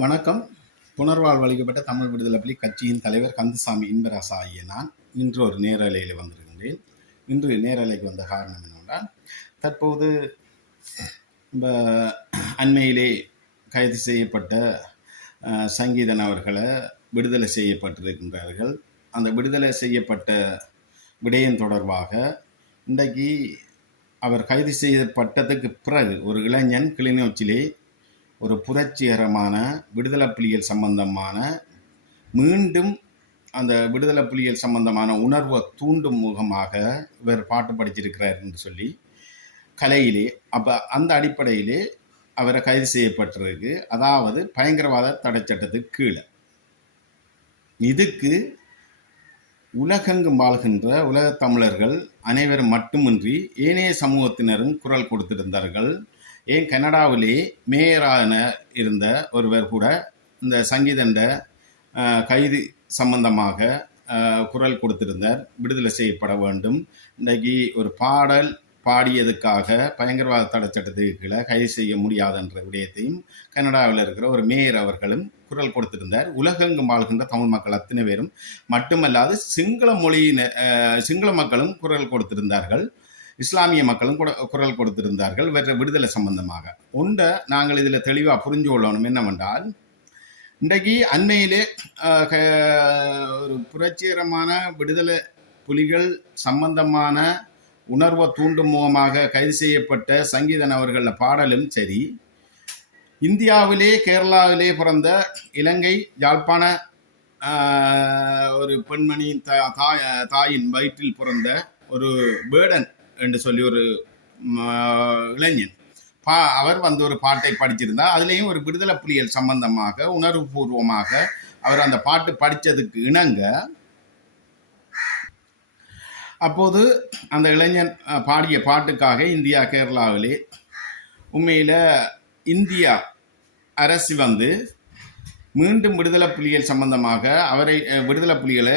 வணக்கம். புனர்வாழ்வு அளிக்கப்பட்ட தமிழ் விடுதலை புலி கட்சியின் தலைவர் கந்தசாமி இன்பராசா ஆகிய நான் இன்று ஒரு நேரலையில் வந்திருக்கின்றேன். இன்று நேரலைக்கு வந்த காரணம் என்னவென்றால், தற்போது அண்மையிலே கைது செய்யப்பட்ட சங்கீதன் அவர்களை விடுதலை செய்யப்பட்டிருக்கின்றார்கள். அந்த விடுதலை செய்யப்பட்ட விடயம் தொடர்பாக இன்றைக்கு அவர் கைது செய்யப்பட்டதுக்கு பிறகு ஒரு இளைஞன் கிளிநொச்சியிலே ஒரு புரட்சிகரமான விடுதலை புலிகள் சம்பந்தமான மீண்டும் அந்த விடுதலை புலிகள் சம்பந்தமான உணர்வை தூண்டும் முகமாக இவர் பாட்டு படிச்சிருக்கிறார் என்று சொல்லி கலையிலே அந்த அடிப்படையிலே அவரை கைது செய்யப்பட்டிருக்கு. அதாவது பயங்கரவாத தடை சட்டத்துக்கு கீழே. இதுக்கு உலகெங்கும் வாழ்கின்ற உலகத் தமிழர்கள் அனைவரும் மட்டுமின்றி ஏனைய சமூகத்தினரும் குரல் கொடுத்திருந்தார்கள். ஏன் கனடாவிலே மேயரான இருந்த ஒருவர் கூட இந்த சங்கீதண்ட கைது சம்பந்தமாக குரல் கொடுத்திருந்தார், விடுதலை செய்யப்பட வேண்டும். இன்றைக்கு ஒரு பாடல் பாடியதுக்காக பயங்கரவாத தடை சட்டத்துக்கு கீழே கைது செய்ய முடியாதுன்ற விடயத்தையும் கனடாவில் இருக்கிற ஒரு மேயர் அவர்களும் குரல் கொடுத்திருந்தார். உலகெங்கும் வாழ்கின்ற தமிழ் மக்கள் அத்தனை பேரும் மட்டுமல்லாது சிங்கள மக்களும் குரல் கொடுத்திருந்தார்கள். இஸ்லாமிய மக்களும் குரல் கொடுத்திருந்தார்கள் விடுதலை சம்பந்தமாக. ஒன்றை நாங்கள் இதில் தெளிவாக புரிஞ்சு கொள்ளணும் என்னவென்றால், இன்றைக்கு அண்மையிலே ஒரு புரட்சிகரமான விடுதலை புலிகள் சம்பந்தமான உணர்வை தூண்டும் முகமாக கைது செய்யப்பட்ட சங்கீதன் அவர்கள பாடலும் சரி, இந்தியாவிலே கேரளாவிலே பிறந்த இலங்கை யாழ்ப்பாண ஒரு பெண்மணி தாயின் வயிற்றில் பிறந்த ஒரு பேர்டன் என்று சொல்லி ஒரு இளைஞன் அவர் ஒரு பாட்டை படிச்சிருந்தார். அதுலேயும் ஒரு விடுதலை புலிகள் சம்பந்தமாக உணர்வுபூர்வமாக அவர் அந்த பாட்டு படித்ததுக்கு இணங்க அப்போது அந்த இளைஞன் பாடிய பாட்டுக்காக இந்தியா கேரளாவிலே உண்மையில் இந்தியா அரசு மீண்டும் விடுதலை புலிகள் சம்பந்தமாக அவரை விடுதலை புலிகளை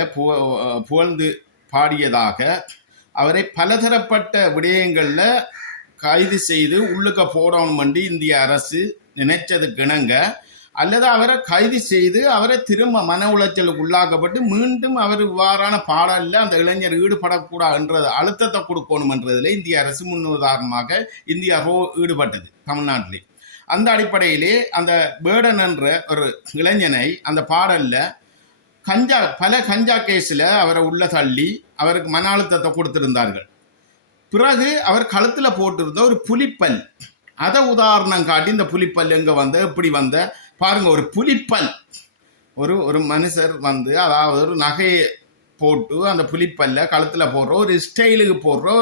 புகழ்ந்து பாடியதாக அவரை பலதரப்பட்ட விடயங்களில் கைது செய்து உள்ளுக்க போடணும் என்று இந்திய அரசு நினைச்சதுக்கு இணங்க, அல்லது அவரை கைது செய்து அவரை திரும்ப மன உளைச்சலுக்கு உள்ளாக்கப்பட்டு மீண்டும் அவர் இவ்வாறான பாடலில் அந்த இளைஞர் ஈடுபடக்கூடாதுன்றது அழுத்தத்தை கொடுக்கணும் என்றதில் இந்திய அரசு முன்னுதாரணமாக இந்தியா ஈடுபட்டது தமிழ்நாட்டிலே. அந்த அடிப்படையிலே அந்த பேர்டன் என்ற ஒரு இளைஞனை அந்த பாடலில் பல கஞ்சா கேஸில் அவரை உள்ள தள்ளி அவருக்கு மன அழுத்தத்தை கொடுத்திருந்தார்கள். பிறகு அவர் கழுத்தில் போட்டிருந்த ஒரு புலிப்பல், அதை உதாரணம் காட்டி இந்த புலிப்பல் எங்கே எப்படி பாருங்க. ஒரு புலிப்பல் ஒரு மனுஷர் அதாவது ஒரு நகையை போட்டு அந்த புலிப்பல்ல கழுத்தில் போடுற ஒரு ஸ்டைலுக்கு போடுற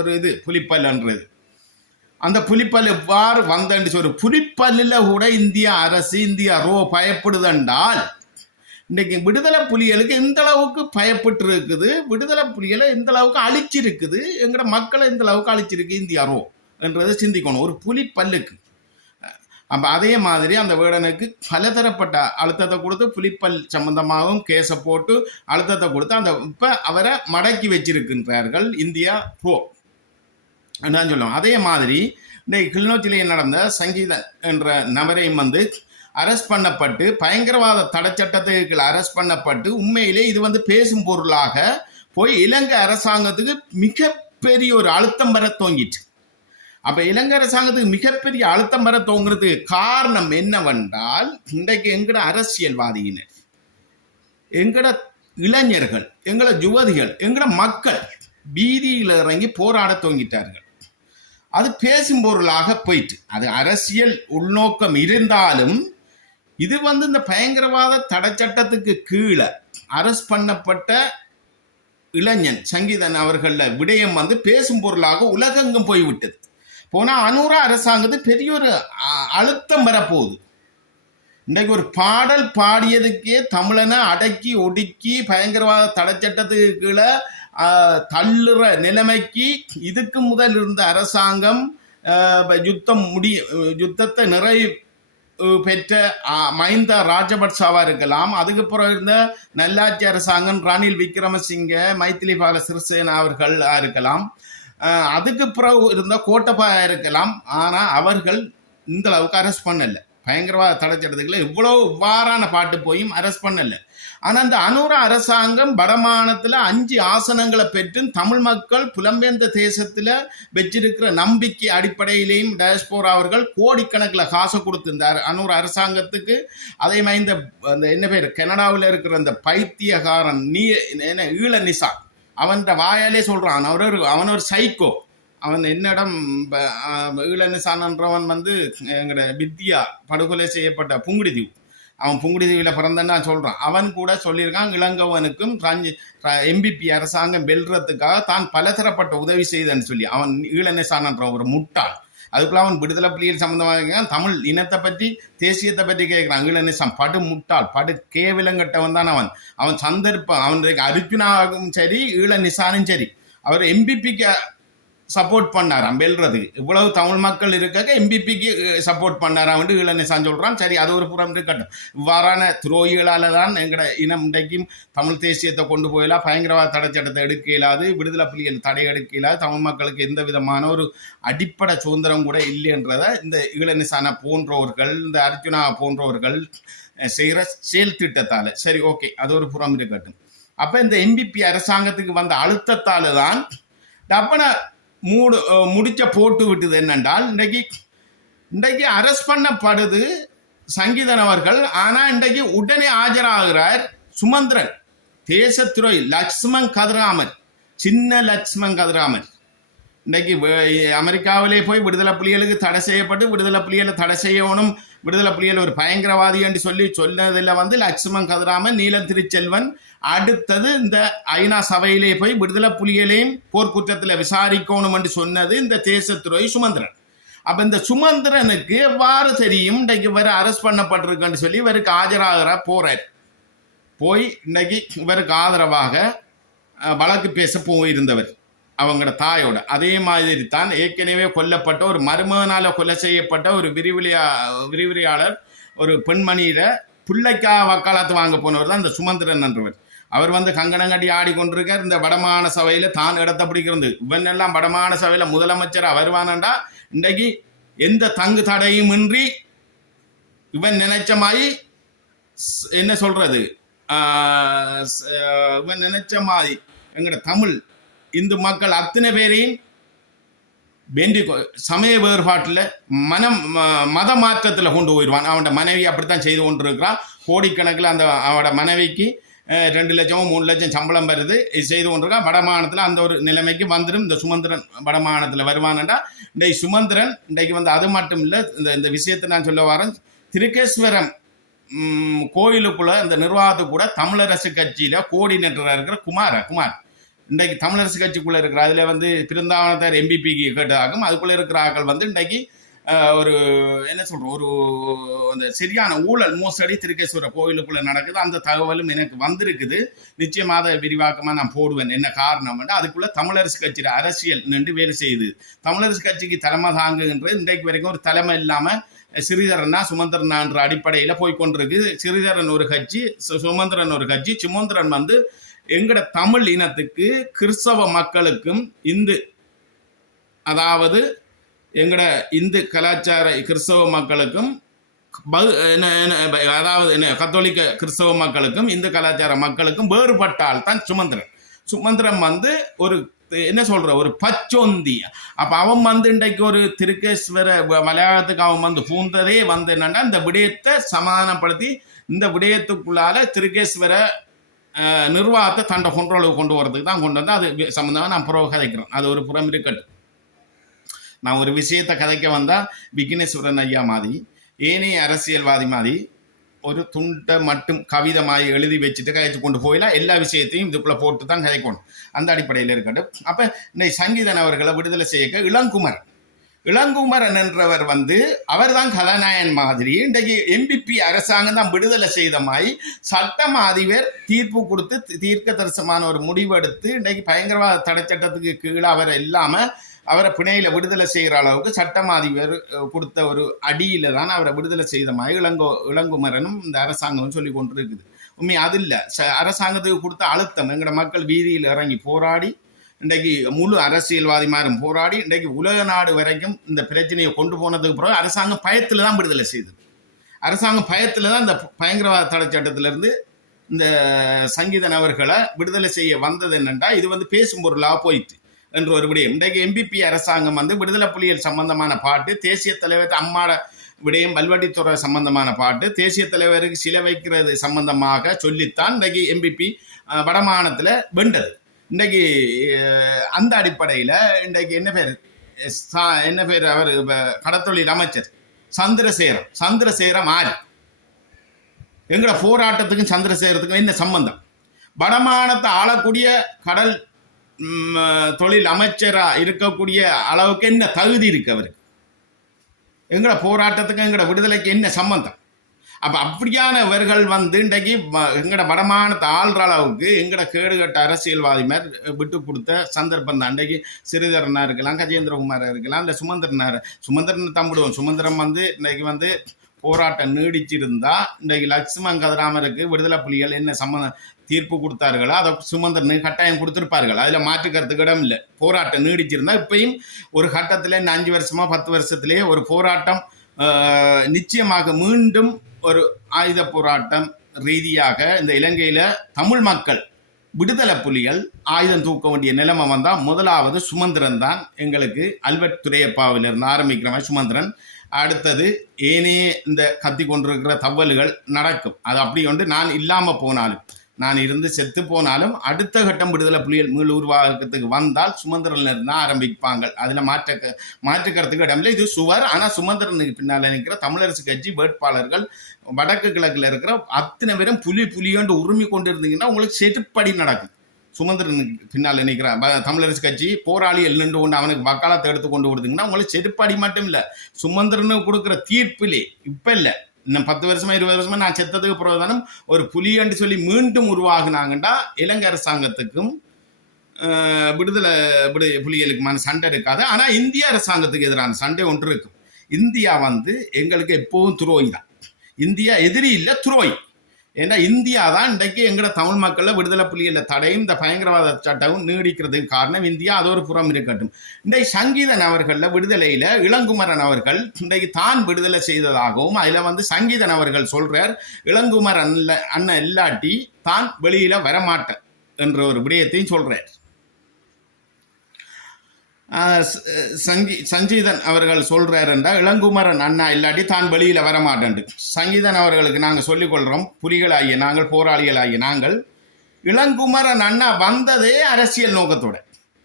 ஒரு இது புலிப்பல்ன்றது. அந்த புலிப்பல் எவ்வாறு வந்தன்னு ஒரு புலிப்பல்லில் கூட இந்திய அரசு இந்திய பயப்படுதென்றால் இன்றைக்கு விடுதலை புலிகளுக்கு எந்த அளவுக்கு பயப்பட்டு இருக்குது, விடுதலை புலிகளை எந்த அளவுக்கு அழிச்சிருக்குது, எங்களோட மக்களை எந்த அளவுக்கு அழிச்சிருக்கு இந்தியாரோ என்றதை சிந்திக்கணும் ஒரு புலி பல்லுக்கு. அப்போ அதே மாதிரி அந்த வேடனுக்கு பலதரப்பட்ட அழுத்தத்தை கொடுத்து புலிப்பல் சம்பந்தமாகவும் கேஸை போட்டு அழுத்தத்தை கொடுத்து அந்த இப்போ அவரை மடக்கி வச்சிருக்கின்றார்கள் இந்தியா என்னன்னு சொல்லுவோம். அதே மாதிரி இன்றைக்கு கிளிநொச்சியிலே நடந்த சங்கீதன் என்ற நபரையும் அரெஸ்ட் பண்ணப்பட்டு பயங்கரவாத தடை சட்டத்துக்கு அரெஸ்ட் பண்ணப்பட்டு உண்மையிலே இது பேசும் பொருளாக போய் இலங்கை அரசாங்கத்துக்கு மிகப்பெரிய ஒரு அழுத்தம் வர தோங்கிட்டு. அப்போ இலங்கை அரசாங்கத்துக்கு மிகப்பெரிய அழுத்தம் வர தோங்குறதுக்கு காரணம் என்னவென்றால், இன்றைக்கு எங்கட அரசியல்வாதியினர், எங்கட இளைஞர்கள், எங்கள யுவதிகள், எங்கட மக்கள் வீதியில் இறங்கி போராட தோங்கிட்டார்கள். அது பேசும் பொருளாக போயிட்டு அது அரசியல் உள்நோக்கம் இருந்தாலும் இது இந்த பயங்கரவாத தடை சட்டத்துக்கு கீழே அரெஸ்ட் பண்ணப்பட்ட இளைஞன் சங்கீதன் அவர்கள விடயம் பேசும் பொருளாக உலகெங்கும் போய்விட்டது. போனால் அனூரா அரசாங்கத்துக்கு பெரிய ஒரு அழுத்தம் வரப்போகுது. இன்றைக்கு ஒரு பாடல் பாடியதுக்கே தமிழனை அடக்கி ஒடுக்கி பயங்கரவாத தடை சட்டத்துக்கு கீழே தள்ளுற நிலைமைக்கு இதுக்கு முதல் இருந்த அரசாங்கம் யுத்தத்தை நிறைவு பெற்ற மஹிந்த ராஜபக்சவா இருக்கலாம், அதுக்கப்புறம் இருந்த நல்லாட்சி அரசாங்கம் ரணில் விக்ரமசிங்க, மைத்திரிபால சிறிசேனா அவர்கள் இருக்கலாம், அதுக்கு பிறகு இருந்த கோட்டபாயா இருக்கலாம். ஆனால் அவர்கள் இந்த அளவுக்கு அரெஸ்ட் பண்ணல. பயங்கரவாத தடை சட்டத்துக்குள்ள இவ்வளவு இவ்வாறான பாட்டு போயும் அரெஸ்ட் பண்ணல. ஆனா அந்த அனுர அரசாங்கம் வடமாநிலத்துல 5 ஆசனங்களை பெற்று தமிழ் மக்கள் புலம்பெயர்ந்த தேசத்துல வச்சிருக்கிற நம்பிக்கை அடிப்படையிலேயும் டயஸ்போரா அவர்கள் கோடிக்கணக்கில் காசை கொடுத்திருந்தார் அனுர அரசாங்கத்துக்கு. அதே மாதிரி இந்த என்ன பேர் கனடாவில் இருக்கிற அந்த பைத்தியகாரன் ஈழ நிசா அவன் வாயாலே சொல்றான், அவன் ஒரு சைக்கோ. அவன் என்னிடம் ஈழநிசானன்றவன் வந்து எங்கட வித்யா படுகொலை செய்யப்பட்ட புங்குடிதீவு, அவன் புங்குடிதீவில் பிறந்தன்னா சொல்றான். அவன் கூட சொல்லியிருக்கான் இளங்கவனுக்கும் எம்பிபி அரசாங்கம் வெல்றதுக்காக தான் பலதரப்பட்ட உதவி செய்தன்னு சொல்லி. அவன் ஈழநிசானன்ற ஒரு முட்டாள். அதுக்குள்ள அவன் விடுதலை புலிகள் சம்பந்தமாக தமிழ் இனத்தை பற்றி தேசியத்தை பற்றி கேட்கிறான். ஈழநிசாம் படு முட்டாள், படு கேவிலங்கட்டவன் தான் அவன். அவன் சந்தர்ப்பம் அவனுக்கு அர்ஜுனாவும் சரி ஈழநிசானும் சரி அவர் எம்பிபிக்கு சப்போர்ட் பண்ணாராம் வெல்றதுக்கு. இவ்வளவு தமிழ் மக்கள் இருக்க எம்பிபிக்கு சப்போர்ட் பண்ணாராம் வந்து ஈழநிசான் சொல்றான். சரி, அது ஒரு புறம் இருக்கட்டும். இவ்வாறான துரோகிகளால தான் எங்கட இனம் இன்றைக்கும் தமிழ் தேசியத்தை கொண்டு போயலாம், பயங்கரவாத தடை சட்டத்தை எடுக்க இயலாது, விடுதலை புலிகள் தடை எடுக்க இயலாது, தமிழ் மக்களுக்கு எந்த விதமான ஒரு அடிப்படை சுதந்திரம் கூட இல்லைன்றதை இந்த ஈழநிசான போன்றவர்கள் இந்த அர்ஜுனா போன்றவர்கள் செய்கிற செயல் திட்டத்தால. சரி, ஓகே, அது ஒரு புறம் இருக்கட்டும். அப்ப இந்த எம்பிபி அரசாங்கத்துக்கு வந்த அழுத்தத்தால தான் டப்பன முடிச்ச போட்டு விட்டது. என்னென்றால் இன்றைக்கு அரெஸ்ட் பண்ணப்படுது சங்கீதன் அவர்கள். ஆனா இன்றைக்கு உடனே ஆஜராகிறார் சுமந்திரன், தேசத்துறை லட்சுமண் கதிராமன், சின்ன லட்சுமண் கதிராமன். இன்றைக்கு அமெரிக்காவிலே போய் விடுதலை புலிகளுக்கு தடை செய்யப்பட்டு விடுதலை புலிகளை தடை செய்யணும், விடுதலை புலிகள் ஒரு பயங்கரவாதி என்று சொன்னதில் வந்து லட்சுமண் கதிராமன், நீலம் திருச்செல்வன். அடுத்தது இந்த ஐநா சபையிலே போய் விடுதலை புலிகளையும் போர்க்குற்றத்தில் விசாரிக்கணும் என்று சொன்னது இந்த தேசத்துறை சுமந்திரன். அப்ப இந்த சுமந்திரனுக்கு எவ்வாறு தெரியும் இன்றைக்கு இவர் அரெஸ்ட் பண்ணப்பட்டிருக்குன்னு சொல்லி இவருக்கு ஆஜராகிற போறார். போய் இன்றைக்கு இவருக்கு ஆதரவாக வழக்கு பேச போயிருந்தவர் அவங்களோட தாயோட. அதே மாதிரி தான் ஏற்கனவே கொல்லப்பட்ட ஒரு மருமகனால கொலை செய்யப்பட்ட ஒரு விரிவுரையாளர் ஒரு பெண்மணியில பிள்ளைக்கா வக்காலத்து வாங்க போனவர் தான் இந்த சுமந்திரன் என்றவர். அவர் வந்து கங்கணங்கட்டி ஆடிக்கொண்டிருக்கார். இந்த வடமாகாண சபையில தான் இடத்த பிடிக்கிறது. இவன் எல்லாம் வடமாகாண சபையில முதலமைச்சரா வருவானண்டா இன்றைக்கு எந்த தங்கு தடையும் இன்றி இவன் நினைச்ச மாதிரி என்ன சொல்றது இவன் நினைச்ச மாதிரி எங்கட தமிழ் இந்து மக்கள் அத்தனை பேரையும் சமய வேறுபாட்டில் மத மாற்றத்தில் கொண்டு போயிடுவான். அவனோட மனைவி அப்படித்தான் செய்து கொண்டிருக்கிறான். கோடிக்கணக்கில் அந்த அவனோட மனைவிக்கு 2 லட்சம் 3 லட்சம் சம்பளம் வருது, செய்து கொண்டிருக்கான். வடமாகாணத்தில் அந்த ஒரு நிலைமைக்கு வந்துடும். இந்த சுமந்திரன் வடமாகாணத்தில் வருவானண்டா இன்றைக்கு சுமந்திரன் இன்றைக்கு வந்து அது மட்டும் இல்லை, இந்த விஷயத்தை நான் சொல்ல வரேன். திருக்கேஸ்வரம் கோயிலுக்குள்ள இந்த நிர்வாகத்துக்கு கூட தமிழரசு கட்சியில கோஆர்டினேட்டராக இருக்கிற குமார் இன்றைக்கு தமிழரசு கட்சிக்குள்ள இருக்கிற அதுல வந்து பிருந்தாவனத்தார் எம்பிபிக்கு கேட்டதாகும். அதுக்குள்ள இருக்கிற ஆக்கள் வந்து இன்றைக்கு ஒரு என்ன சொல்றோம் ஒரு அந்த சரியான ஊழல் மோசடி திருக்கேஸ்வர கோயிலுக்குள்ள நடக்குது. அந்த தகவலும் எனக்கு வந்திருக்குது. நிச்சயமாக விரிவாக்கமா நான் போடுவேன். என்ன காரணம் அதுக்குள்ள தமிழரசு கட்சியில அரசியல் நின்று வேலை செய்யுது. தமிழரசு கட்சிக்கு தலைமை தாங்குகின்றது இன்றைக்கு வரைக்கும் ஒரு தலைமை இல்லாம ஸ்ரீதரனா சுமந்திரனான்ற அடிப்படையில போய்கொண்டிருக்கு. ஸ்ரீதரன் ஒரு கட்சி, சுமந்திரன் ஒரு கட்சி. சுமந்திரன் வந்து எங்கட தமிழ் இனத்துக்கு கிறிஸ்தவ மக்களுக்கும் அதாவது எங்கட இந்து கலாச்சார கிறிஸ்தவ மக்களுக்கும் அதாவது கத்தோலிக்க கிறிஸ்தவ மக்களுக்கும் இந்து கலாச்சார மக்களுக்கும் வேறுபட்டால் தான் சுமந்திரன் வந்து ஒரு என்ன சொல்ற ஒரு பச்சொந்தி. அப்ப அவன் வந்து இன்றைக்கு ஒரு திருக்கேஸ்வர மலையாளத்துக்கு அவன் வந்து பூந்ததே வந்து என்னன்னா இந்த விடயத்தை சமாதானப்படுத்தி இந்த விடயத்துக்குள்ளால திருக்கேஸ்வர நிர்வாகத்தை தண்டை கொண்டளவு கொண்டு வரதுக்கு தான் கொண்டு வந்து அது சம்பந்தமாக நான் புறவு கதைக்கிறேன். அது ஒரு புறம் இருக்கட்டும். நான் ஒரு விஷயத்தை கதைக்க வந்தா விக்னேஸ்வரன் ஐயா மாதிரி ஏனைய அரசியல்வாதி மாதிரி ஒரு துண்டை மட்டும் கவிதை மாதிரி எழுதி வச்சுட்டு கதைச்சு கொண்டு போயிடலாம். எல்லா விஷயத்தையும் இதுக்குள்ள போட்டு தான் கதைக்கணும். அந்த அடிப்படையில் இருக்கட்டும். அப்ப இந்த சங்கீதன் அவர்களை விடுதலை செய்ய இளங்குமரன் என்றவர் வந்து அவர் தான் கதாநாயகன் மாதிரி இன்றைக்கு எம்பிபி அரசாங்கம் தான் விடுதலை செய்த மாதிரி சட்டம் அதிபர் தீர்ப்பு கொடுத்து தீர்க்க தரிசனமான ஒரு முடிவு எடுத்து இன்றைக்கு பயங்கரவாத தடை சட்டத்துக்கு கீழே அவர் இல்லாம அவரை பிணையில விடுதலை செய்கிற அளவுக்கு சட்டம் அதிபர் கொடுத்த ஒரு அடியில தான் அவரை விடுதலை செய்த மாதிரி இளங்குமரனும் இந்த அரசாங்கம் சொல்லி கொண்டு இருக்குது. உண்மை அது இல்லை. அரசாங்கத்துக்கு கொடுத்த அழுத்தம் எங்கட மக்கள் வீதியில் இறங்கி போராடி இன்றைக்கு முழு அரசியல்வாதி மாறும் போராடி இன்றைக்கு உலக நாடு வரைக்கும் இந்த பிரச்சனையை கொண்டு போனதுக்கு பிறகு அரசாங்கம் பயத்துல தான் விடுதலை செய்தது. அரசாங்கம் பயத்தில் தான் இந்த பயங்கரவாத தடை சட்டத்திலிருந்து இந்த சங்கீதன் அவர்களை விடுதலை செய்ய வந்தது என்னென்றா இது வந்து பேசும் பொருளாக போயிட்டு என்று ஒரு விடயம். இன்றைக்கு எம்பிபி அரசாங்கம் வந்து விடுதலை புலிகள் சம்பந்தமான பாட்டு, தேசிய தலைவர் அம்மாட விடயம், வல்வடித்துறை சம்பந்தமான பாட்டு, தேசிய தலைவருக்கு சிலை வைக்கிறது சம்பந்தமாக சொல்லித்தான் இன்றைக்கு எம்பிபி வடமாநிலத்தில் வெண்டது. இன்றைக்கு அந்த அடிப்படையில் இன்றைக்கு என்ன பேர் அவர் கடத்தொழில் அமைச்சர் சந்திரசேகரம் ஆறு எங்களோட போராட்டத்துக்கும் சந்திரசேகரத்துக்கும் என்ன சம்பந்தம்? வடமாநிலத்தை ஆளக்கூடிய கடல் தொழில் அமைச்சராக இருக்கக்கூடிய அளவுக்கு என்ன தகுதி இருக்கு அவருக்கு? எங்களோட போராட்டத்துக்கு எங்களோட விடுதலைக்கு என்ன சம்பந்தம்? அப்போ அப்படியானவர்கள் வந்து இன்றைக்கு எங்களோட வடமாநிலத்தை ஆள்ற அளவுக்கு எங்களோட கேடுகட்ட அரசியல்வாதி மாதிரி விட்டு கொடுத்த சந்தர்ப்பம் தான். இன்றைக்கு சிறிதரனா இருக்கலாம், கஜேந்திரகுமார் இருக்கலாம், இல்லை சுமந்திரன் தம்பிடுவோம். சுமந்திரம் வந்து இன்றைக்கு வந்து போராட்டம் நீடிச்சிருந்தா இன்றைக்கு லட்சுமண் கதிராமருக்கு விடுதலை புலிகள் என்ன சம்மந்தம் தீர்ப்பு கொடுத்தார்களோ அதை சுமந்திரனுக்கு கட்டாயம் கொடுத்துருப்பார்கள். அதில் மாற்றுக்கிறதுக்கு இடம் இல்லை. போராட்டம் நீடிச்சிருந்தா இப்பயும் ஒரு கட்டத்தில் இந்த 5 வருஷமா 10 வருஷத்திலேயே ஒரு போராட்டம் நிச்சயமாக மீண்டும் ஒரு ஆயுத போராட்டம் ரீதியாக இந்த இலங்கையில் தமிழ் மக்கள் விடுதலை புலிகள் ஆயுதம் தூக்க வேண்டிய நிலைமை வந்தால் முதலாவது சுமந்திரன் தான். எங்களுக்கு அல்பர்ட் துரையப்பாவிலிருந்து ஆரம்பிக்கிறவன் சுமந்திரன். அடுத்தது ஏனே இந்த கத்தி கொண்டிருக்கிற தவறுகள் நடக்கும். அது அப்படி ஒன்று நான் இல்லாமல் போனாலும், நான் இருந்து செத்து போனாலும் அடுத்த கட்டம் விடுதலை புலிகள் மீள் உருவாக்கத்துக்கு வந்தால் சுமந்திரன்ல இருந்து ஆரம்பிப்பாங்க. அதில் மாற்றுக்கிறதுக்கு இடமில்லை. இது சுவர். ஆனால் சுமந்திரனுக்கு பின்னால் நிற்கிற தமிழரசு கட்சி வேட்பாளர்கள் வடக்கு கிழக்கில் இருக்கிற அத்தனை பேரும் புலியோண்டு உரிமை கொண்டு இருந்தீங்கன்னா உங்களுக்கு செருப்படி நடக்கும். சுமந்திரனுக்கு பின்னால் நிற்கிற தமிழரசு கட்சி போராளிகள் நின்று கொண்டு அவனுக்கு வக்காலத்தை எடுத்து கொண்டு கொடுத்தீங்கன்னா உங்களுக்கு செருப்படி மட்டும் இல்லை, சுமந்திரனுக்கு கொடுக்குற தீர்ப்பிலே இப்போ இல்லை, இன்னும் 10 வருஷமா 20 வருஷமா நான் செத்ததுக்கு பிறகுதானும் ஒரு புலியன்று சொல்லி மீண்டும் உருவாகினாங்கண்டா இலங்கை அரசாங்கத்துக்கும் விடுதலை புலிகளுக்குமான சண்டை இருக்காது. ஆனால் இந்திய அரசாங்கத்துக்கு எதிரான சண்டை ஒன்று இருக்கும். இந்தியா வந்து எங்களுக்கு எப்பவும் துரோகி தான். இந்தியா எதிரி இல்லை, துரோகி. ஏன்னா இந்தியா தான் இன்றைக்கு எங்களோட தமிழ் மக்களில் விடுதலை புலிகளில் தடையும் இந்த பயங்கரவாத சட்டமும் நீடிக்கிறதுக்கு காரணம் இந்தியா. அது ஒரு புறம் இருக்கட்டும். இன்றைக்கு சங்கீதன் அவர்களில் விடுதலையில் இளங்குமரன் அவர்கள் இன்றைக்கு தான் விடுதலை செய்ததாகவும் அதில் வந்து சங்கீதன் அவர்கள் சொல்றார், இளங்குமரன் அண்ணன் இல்லாட்டி தான் வெளியில வரமாட்டேன் என்ற ஒரு விடயத்தையும் சொல்றார். சங்கீதன் அவர்கள் சொல்றார் என்றால் இளங்குமரன் அண்ணா இல்லாட்டி தான் வெளியில வரமாட்டேன். சங்கீதன் அவர்களுக்கு நாங்கள் சொல்லிக்கொள்றோம், புலிகளாகிய நாங்கள், போராளிகளாகிய நாங்கள், இளங்குமரன் அண்ணா வந்ததே அரசியல் நோக்கத்தோட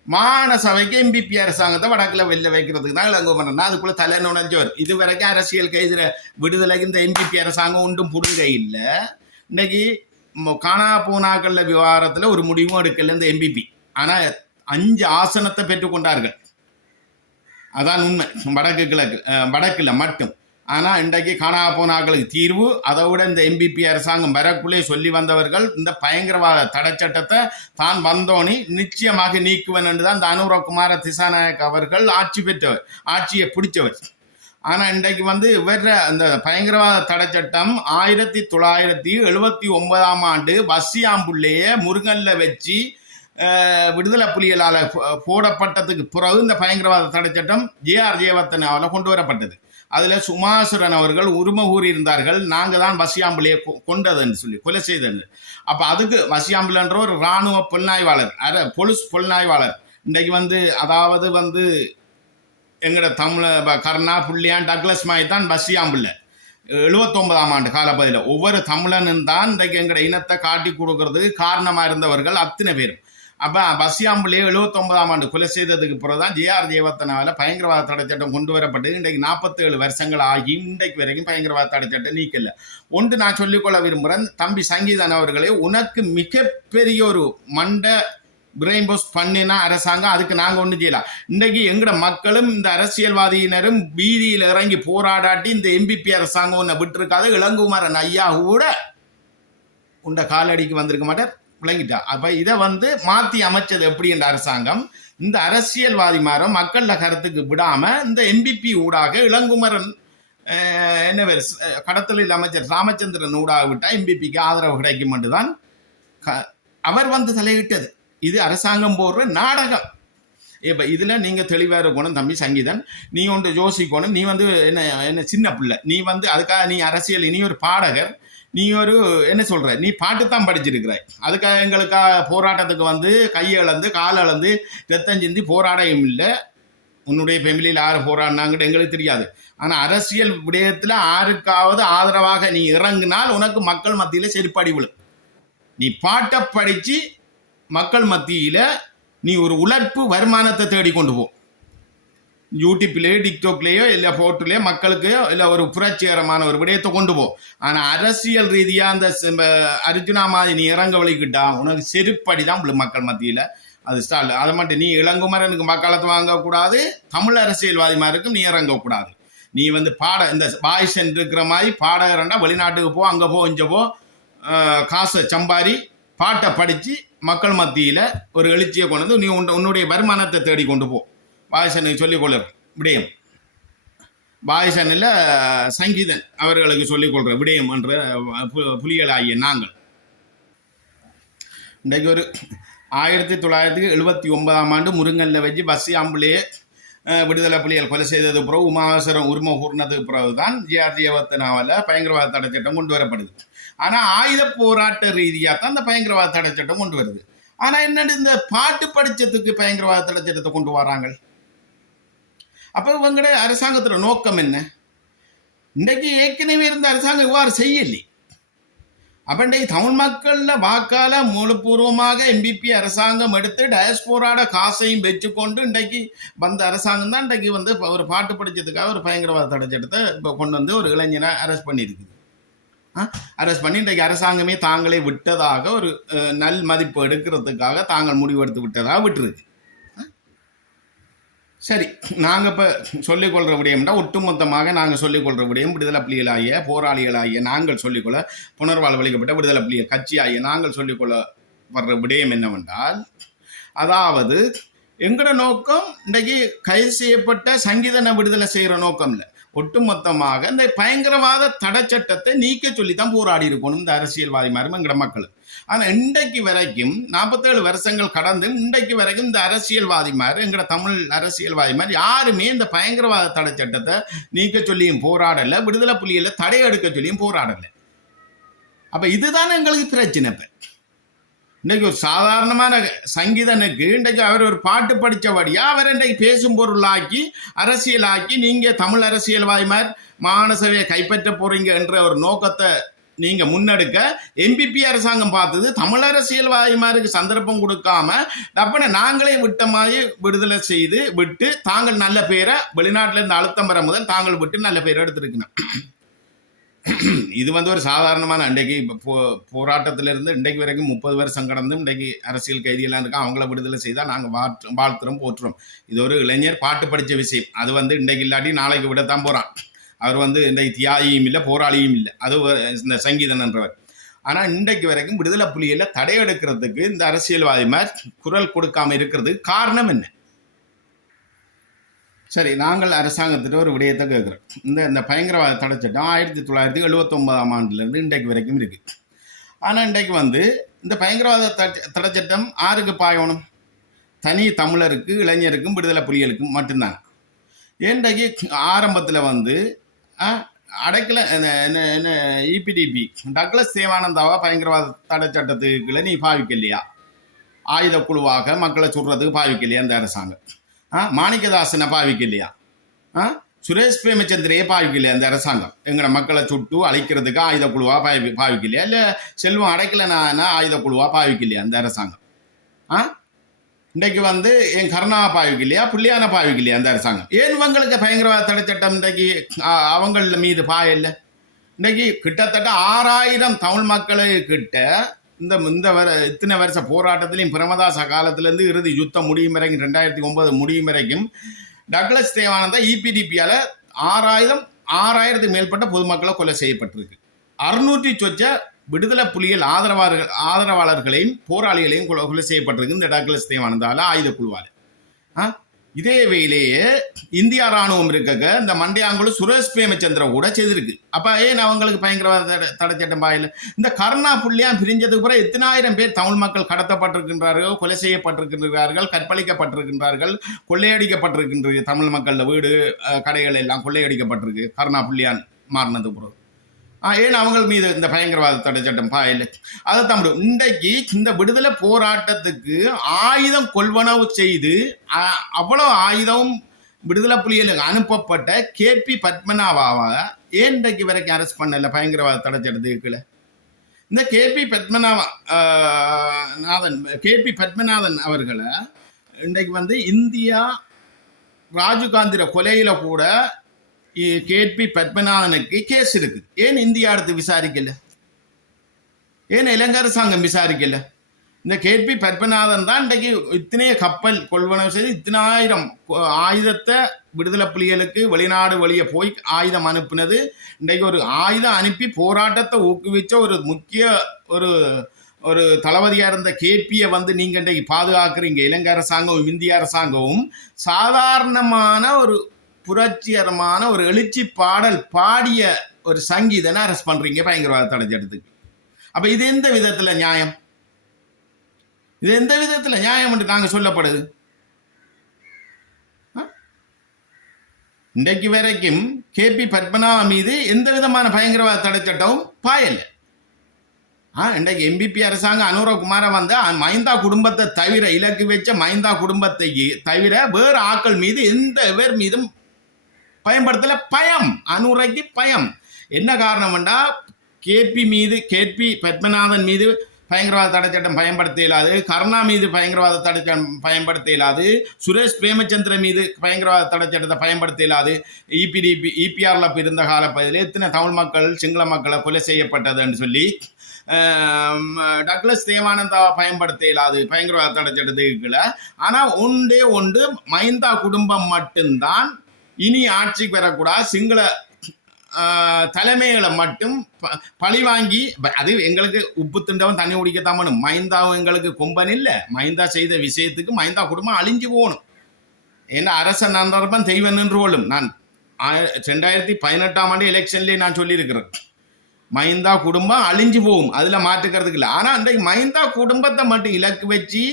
மாகாண சபைக்கு எம்பிபி அரசாங்கத்தை வடக்கில் வெளில வைக்கிறதுக்கு தான் இளங்குமரன். அதுக்குள்ள தலை நுழைஞ்சவர். இதுவரைக்கும் அரசியல் கைதிர விடுதலைக்கு இந்த எம்பிபி அரசாங்கம் ஒன்றும் புடுங்க இல்லை. இன்னைக்கு காணா போனாக்கள் விவகாரத்தில் ஒரு முடிவும் எடுக்கல இந்த எம்பிபி. ஆனால் 5 ஆசனத்தை பெற்றுக்கொண்டார்கள். அதான் உண்மை. வடக்குல மட்டும். ஆனால் இன்றைக்கு காணா போனாக்களுக்கு தீர்வு. அதை விட இந்த எம்பிபி அரசாங்கம் வரக்குள்ளே சொல்லி வந்தவர்கள் இந்த பயங்கரவாத தடை சட்டத்தை தான் வந்தோனி நிச்சயமாக நீக்குவன் என்று தான் இந்த அனுரகுமார திசாநாயக் அவர்கள் ஆட்சியை பிடிச்சவர். ஆனால் இன்றைக்கு வந்து இவர அந்த பயங்கரவாத தடை சட்டம் 1979ஆம் ஆண்டு வசியாம்புள்ளையே முருங்கல்ல வச்சு விடுதலை புலிகளால் போடப்பட்டதுக்கு பிறகு இந்த பயங்கரவாத தடை சட்டம் ஜே.ஆர். ஜெயவர்தனாவால் கொண்டு வரப்பட்டது. அதில் சுமாசுரன் அவர்கள் உரிமை கூறியிருந்தார்கள், நாங்கள் தான் வசியாம்பிள்ளையை கொண்டதுன்னு சொல்லி கொலை செய்தது. அப்போ அதுக்கு வசியாம்பிள்ன்ற ஒரு இராணுவ புலனாய்வாளர், போலீஸ் புலனாய்வாளர் இன்றைக்கு வந்து அதாவது வந்து எங்களோட தமிழ கர்ணா புள்ளியான் டக்ளஸ் மாய் தான் வசியாம்பிள்ளை 79ஆம் ஆண்டு காலப்பகுதியில் ஒவ்வொரு தமிழனும் தான் இன்றைக்கு எங்களோட இனத்தை காட்டி கொடுக்கறதுக்கு காரணமாக இருந்தவர்கள் அத்தனை பேரும். அப்போ வசியாம்பிள்ளையை 79ஆம் ஆண்டு கொலை செய்ததுக்கு பிறகு தான் ஜே.ஆர். ஜெயவர்தனாவால் பயங்கரவாத தடை சட்டம் கொண்டு வரப்பட்டு இன்றைக்கு 47 வருஷங்கள் ஆகி இன்றைக்கு வரைக்கும் பயங்கரவாத தடை சட்டம் நீக்கல. ஒன்று நான் சொல்லிக்கொள்ள விரும்புகிறேன், தம்பி சங்கீதன் அவர்களே, உனக்கு மிகப்பெரிய ஒரு பிரெயின் பாஸ் பண்ணினா அரசாங்கம், அதுக்கு நாங்கள் ஒன்றும் செய்யலாம். இன்றைக்கு எங்களோட மக்களும் இந்த அரசியல்வாதியினரும் வீதியில் இறங்கி போராடாட்டி இந்த எம்பிபி அரசாங்கம் ஒன்றை விட்டுருக்காது. இளங்குமரன் ஐயா கூட உண்ட காலடிக்கு வந்திருக்க மாட்டார், விளங்கிட்டா. அப்போ இதை வந்து மாற்றி அமைச்சது எப்படி என்ற அரசாங்கம் இந்த அரசியல்வாதி மாறம் மக்கள கருத்துக்கு விடாமல் இந்த எம்பிபி ஊடாக இளங்குமரன் என்ன பேர் கடத்தொழில் அமைச்சர் ராமச்சந்திரன் ஊடாக விட்டால் எம்பிபிக்கு ஆதரவு கிடைக்கும் என்றுதான் அவர் வந்து தலையிட்டது. இது அரசாங்கம் போடுற நாடகம். இப்போ இதில் நீங்கள் தெளிவாக இருக்கணும் தம்பி சங்கீதன். நீ ஒன்று யோசிக்கணும். நீ வந்து என்ன சின்ன பிள்ளை, நீ வந்து அதுக்காக நீ அரசியல், நீ ஒரு பாடகர், நீ ஒரு என்ன சொல்ற, நீ பாட்டு தான் படிச்சிருக்கிறாய். அதுக்காக எங்களுக்காக போராட்டத்துக்கு வந்து கையை இழந்து கால் இழந்து ரத்தம் சிந்தி போராடையும் இல்லை. உன்னுடைய ஃபேமிலியில் யார் போராடினாங்கன்னு எங்களுக்கு தெரியாது. ஆனால் அரசியல் விடயத்தில் யாருக்காவது ஆதரவாக நீ இறங்கினால் உனக்கு மக்கள் மத்தியில் செருப்படி விழும். நீ பாட்டை படித்து மக்கள் மத்தியில் நீ ஒரு உழைப்பு வருமானத்தை தேடி கொண்டு போ. யூடியூப்லேயோ டிக்டாக்லேயோ இல்லை போட்டுலேயோ மக்களுக்கோ இல்லை ஒரு புரட்சிகரமான ஒரு விடயத்தை கொண்டு போ. ஆனால் அரசியல் ரீதியாக அந்த அர்ஜுனா மாதிரி நீ இறங்க வழிக்கிட்டா உனக்கு செருப்படி தான் விழும் மக்கள் மத்தியில். அது ஸ்டால். அதை மட்டும் நீ இளங்குமரனுக்கு மக்களை வாங்கக்கூடாது, தமிழ் அரசியல்வாதி மாதிரிக்கும் நீ இறங்கக்கூடாது. நீ வந்து இந்த வாய்ஸ் இருக்கிற மாதிரி பாடகரண்டா வெளிநாட்டுக்கு போ, அங்கே போ, இங்கே போ, காசை சம்பாரி பாட்டை படித்து மக்கள் மத்தியில் ஒரு எழுச்சியை கொண்டு வந்து நீ உன்னுடைய வருமானத்தை தேடி கொண்டு போ. வாய்ஸனுக்கு சொல்லிக்கொள்ளுற விடயம், வாய்ஸனில் சங்கீதன் அவர்களுக்கு சொல்லிக்கொள்கிற விடயம் என்ற புலிகளாகிய நாங்கள் இன்றைக்கு ஒரு 1979 முருங்கல்ல வச்சு பஸ் ஆம்புலேயே விடுதலை புலிகள் கொலை செய்தது பிறகு உமாவசரம் உரிமை கூறினதுக்கு பிறகு தான் ஜிஆர்ஜியவத்தினாவில் பயங்கரவாத தடை சட்டம் கொண்டு வரப்படுது. ஆனால் ஆயுத போராட்ட ரீதியாக தான் இந்த பயங்கரவாத தடை சட்டம் கொண்டு வருது. ஆனால் என்னென்னு இந்த பாட்டு படித்ததுக்கு பயங்கரவாத தடை சட்டத்தை கொண்டு வராங்க. அப்போ இவங்களுடைய அரசாங்கத்தோட நோக்கம் என்ன? இன்றைக்கு ஏற்கனவே இருந்த அரசாங்கம் இவ்வாறு செய்யலை. அப்போ இன்றைக்கு தமிழ் மக்களில் வாக்கால முழுப்பூர்வமாக எம்பிபி அரசாங்கம் எடுத்து டயஸ்போராட காசையும் வச்சுக்கொண்டு இன்றைக்கு வந்த அரசாங்கம் தான் இன்றைக்கு வந்து ஒரு பாட்டு படித்ததுக்காக ஒரு பயங்கரவாத தடை சட்டத்தை இப்போ கொண்டு வந்து ஒரு இளைஞனை அரெஸ்ட் பண்ணியிருக்குது. அரெஸ்ட் பண்ணி இன்றைக்கு அரசாங்கமே தாங்களே விட்டதாக ஒரு நல் மதிப்பு எடுக்கிறதுக்காக தாங்கள் முடிவெடுத்து விட்டதாக விட்டுருக்கு. சரி, நாங்கள் இப்போ சொல்லிக்கொள்கிற விடயம்னா ஒட்டுமொத்தமாக நாங்கள் சொல்லிக்கொள்கிற விடயம் விடுதலை புலிகளாகிய போராளிகளாகிய நாங்கள் சொல்லிக்கொள்ள புனர்வாழ்வளிக்கப்பட்ட விடுதலை புலிகள் கட்சியாகிய நாங்கள் சொல்லிக்கொள்ள வர்ற விடயம் என்னவென்றால், அதாவது எங்களோட நோக்கம் இன்றைக்கு கைது செய்யப்பட்ட சங்கீதனை விடுதலை செய்கிற நோக்கம் இல்லை. ஒட்டுமொத்தமாக இந்த பயங்கரவாத தடை சட்டத்தை நீக்க சொல்லி தான் போராடி இருக்கணும் இந்த அரசியல்வாதி மாதிரி எங்களோட மக்கள். ஆனால் இன்றைக்கு வரைக்கும் 47 வருஷங்கள் கடந்து இன்றைக்கு வரைக்கும் இந்த அரசியல்வாதி மாதிரி எங்களோட தமிழ் அரசியல்வாதி மாதிரி யாருமே இந்த பயங்கரவாத தடை சட்டத்தை நீக்க சொல்லியும் போராடலை, விடுதலை புலிகளை தடை எடுக்க சொல்லியும் போராடலை. அப்போ இதுதானே எங்களுக்கு பிரச்சனை. இப்போ இன்றைக்கு ஒரு சாதாரணமான சங்கீதனுக்கு இன்றைக்கு அவர் ஒரு பாட்டு படித்தபடியாக அவர் இன்றைக்கு பேசும் பொருளாக்கி அரசியலாக்கி நீங்கள் தமிழ் அரசியல்வாதி மாதிரி மாநசபையை கைப்பற்ற போகிறீங்க என்ற ஒரு நோக்கத்தை நீங்கள் முன்னெடுக்க எம்பிபி அரசாங்கம் பார்த்தது தமிழ் அரசியல்வாதி மாதிரிக்கு சந்தர்ப்பம் கொடுக்காம டப்பனை நாங்களே விட்ட மாதிரி விடுதலை செய்து விட்டு தாங்கள் நல்ல பேரை வெளிநாட்டிலேருந்து அழுத்தம் பெற முதல் தாங்கள் விட்டு நல்ல பேரை எடுத்திருக்கணும். இது வந்து ஒரு சாதாரணமான இன்றைக்கு இப்போ போராட்டத்திலிருந்து இன்றைக்கு வரைக்கும் 30 வருஷம் கடந்து இன்றைக்கு அரசியல் கைதிகளாக இருக்கா, அவங்கள விடுதலை செய்தால் நாங்கள் வாழ்த்துறோம் போற்றுறோம். இது ஒரு இளைஞர் பாட்டு படித்த விஷயம். அது வந்து இன்றைக்கு இல்லாட்டி நாளைக்கு விடத்தான் போகிறான். அவர் வந்து இன்றைக்கு தியாகியும் இல்லை போராளியும் இல்லை, அது இந்த சங்கீதன் என்றவர். ஆனால் இன்றைக்கு வரைக்கும் விடுதலை புலிகளை தடையெடுக்கிறதுக்கு இந்த அரசியல்வாதி மாதிரி குரல் கொடுக்காம இருக்கிறதுக்கு காரணம் என்ன? சரி, நாங்கள் அரசாங்கத்திட்ட ஒரு விடயத்தை கேட்குறோம். இந்த பயங்கரவாத தடை சட்டம் 1979 இன்றைக்கு வரைக்கும் இருக்குது. ஆனால் இன்றைக்கு வந்து இந்த பயங்கரவாத தடை சட்டம் யாருக்கு பாயணும்? தனி தமிழருக்கு, இளைஞருக்கும், விடுதலை புலிகளுக்கும் மட்டும்தான். இன்றைக்கு ஆரம்பத்தில் வந்து அடைக்கல என்ன இபிடிபி டக்ளஸ் தேவானந்தாவா பயங்கரவாத தடை சட்டத்துக்குள்ள நீ பாவிக்கலையா? ஆயுத குழுவாக மக்களை சுடுறதுக்கு பாவிக்கலையா இந்த அரசாங்கம்? மாணிக்கதாசனை பாவிக்கலையா? சுரேஷ் பிரேமச்சந்திரையே பாவிக்கலையா இந்த அரசாங்கம்? எங்களோட மக்களை சுட்டு அழிக்கிறதுக்கு ஆயுத குழுவா பாவிக்கலையா? இல்லை செல்வம் அடைக்கலனா ஆயுத குழுவா பாவிக்கலையா இந்த அரசாங்கம்? இன்றைக்கு வந்து என் கருணாவை பாவிக்கலையா, புள்ளியான பாவிக்கலையா அந்த அரசாங்கம்? ஏன் இவங்களுக்கு பயங்கரவாத தடை சட்டம் இன்றைக்கு அவங்கள மீது பாயல்ல? இன்றைக்கு கிட்டத்தட்ட 6000 தமிழ் மக்களுக்கிட்ட இந்த இத்தனை வருஷ போராட்டத்திலையும் பிரமதாச காலத்திலேருந்து இறுதி யுத்தம் முடியும் வரைக்கும் 2009 முடியும் வரைக்கும் டக்ளஸ் தேவானந்தா இபிடிபியால் 6000 மேற்பட்ட பொதுமக்களை கொலை செய்யப்பட்டிருக்கு. 600 சொச்ச விடுதலை புலிகள் ஆதரவாளர்களையும் போராளிகளையும் கொலை செய்யப்பட்டிருக்கு இந்த டக்ளஸ் தேவானந்தால ஆயுத குழுவால். இதே வேலையே இந்தியா ராணுவம் இருக்க இந்த மண்டையாங்குழு சுரேஷ் பிரேமச்சந்திர கூட செய்திருக்கு. அப்ப ஏன் அவங்களுக்கு பயங்கரவாத தடை சட்டம் பாயல? இந்த கருணா புள்ளியா பிரிஞ்சதுக்கு பிறகு எத்தனாயிரம் பேர் தமிழ் மக்கள் கடத்தப்பட்டிருக்கின்றார்கள், கொலை செய்யப்பட்டிருக்கின்றார்கள், கற்பழிக்கப்பட்டிருக்கின்றார்கள், கொள்ளையடிக்கப்பட்டிருக்கின்றது. தமிழ் மக்கள் வீடு கடைகள் எல்லாம் கொள்ளையடிக்கப்பட்டிருக்கு கருணா புள்ளியான் மாறினது பிறகு. ஏன் அவங்கள் மீது இந்த பயங்கரவாத தடை சட்டம் பாயல? அதைத்தான் இன்றைக்கு இந்த விடுதலை போராட்டத்துக்கு ஆயுதம் கொள்வனவு செய்து அவ்வளவு ஆயுதம் விடுதலை புலிகளுக்கு அனுப்பப்பட்ட KP பத்மநாபாவை ஏன் இன்றைக்கு வரைக்கும் அரெஸ்ட் பண்ணல பயங்கரவாத தடை சட்டத்துக்குள்ள? இந்த KP பத்மநாதன் அவர்களை இன்றைக்கு இந்தியா ராஜீவ்காந்திர கொலையில கூட KP பத்மநாதனுக்கு கேஸ் இருக்கு. ஏன் இந்தியா அடுத்து விசாரிக்கல? ஏன் இலங்கை அரசாங்கம் விசாரிக்கல? இந்த KP பத்மநாதன் தான் இன்றைக்கு இத்தனைய கப்பல் கொள்வனவு செய்து இத்தனாயிரம் ஆயுதத்தை விடுதலை புலிகளுக்கு வெளிநாடு வழியே போய் ஆயுதம் அனுப்பினது. இன்றைக்கு ஒரு ஆயுதம் அனுப்பி போராட்டத்தை ஊக்குவிச்ச ஒரு முக்கிய ஒரு தளபதியா இருந்த KPயை நீங்க இன்றைக்கு பாதுகாக்கிறீங்க. இலங்கை அரசாங்கமும் இந்திய அரசாங்கமும் சாதாரணமான ஒரு புரட்சிகரமான ஒரு எழுச்சி பாடல் பாடிய ஒரு சங்கீதனை அரெஸ்ட் பண்றீங்க பயங்கரவாத தடை சட்டத்துக்கு. அப்ப இது எந்த விதத்துல நியாயம்? இது எந்த விதத்துல நியாயம் என்று நாங்க சொல்லப்படுது? இன்றைக்கு வரைக்கும் KP பத்மநாபன் மீது எந்த விதமான பயங்கரவாத தடை சட்டமும் பாயல. இன்றைக்கு MPP அரசாங்கம் அனுரகுமார மைந்தா குடும்பத்தை தவிர இலக்கு வச்ச மைந்தா குடும்பத்தை தவிர வேறு ஆக்கள் மீது எந்த பேர் மீதும் பயன்படுத்தல. பயம், அனுரைக்கு பயம். என்ன காரணம்டா KP பத்மநாதன் மீது பயங்கரவாத தடை சட்டம் பயன்படுத்த இயலாது, கருணா மீது பயங்கரவாத தடை சட்டம் பயன்படுத்த இயலாது, சுரேஷ் பிரேமச்சந்திர மீது பயங்கரவாத தடை சட்டத்தை பயன்படுத்த இயலாது. EPRல இருந்த கால பகுதியில் எத்தனை தமிழ் மக்கள் சிங்கள மக்களை கொலை செய்யப்பட்டதுன்னு சொல்லி டக்ளஸ் தேவானந்தாவை பயன்படுத்த இயலாது பயங்கரவாத தடை சட்டத்துக்குள்ள. ஆனால் ஒன்று மைந்தா குடும்பம் மட்டும்தான் இனி ஆட்சிக்கு வரக்கூடாது, சிங்கள தலைமைகளை மட்டும் பழி வாங்கி. அது எங்களுக்கு உப்பு திண்டவன் தண்ணி குடிக்கத்தான் வேணும். மைந்தாவும் எங்களுக்கு கொம்பன் இல்லை. மைந்தா செய்த விஷயத்துக்கு மைந்தா குடும்பம் அழிஞ்சு போகணும். ஏன்னா அரச நந்தர்பம் தெய்வம் நின்று கொள்ளும். நான் 2018 எலெக்ஷன்லேயே நான் சொல்லியிருக்கிறேன், மைந்தா குடும்பம் அழிஞ்சு போகும், அதுல மாற்றுக்கிறதுக்கு இல்லை. ஆனா அந்த மைந்தா குடும்பத்தை மட்டும் இலக்கு வச்சு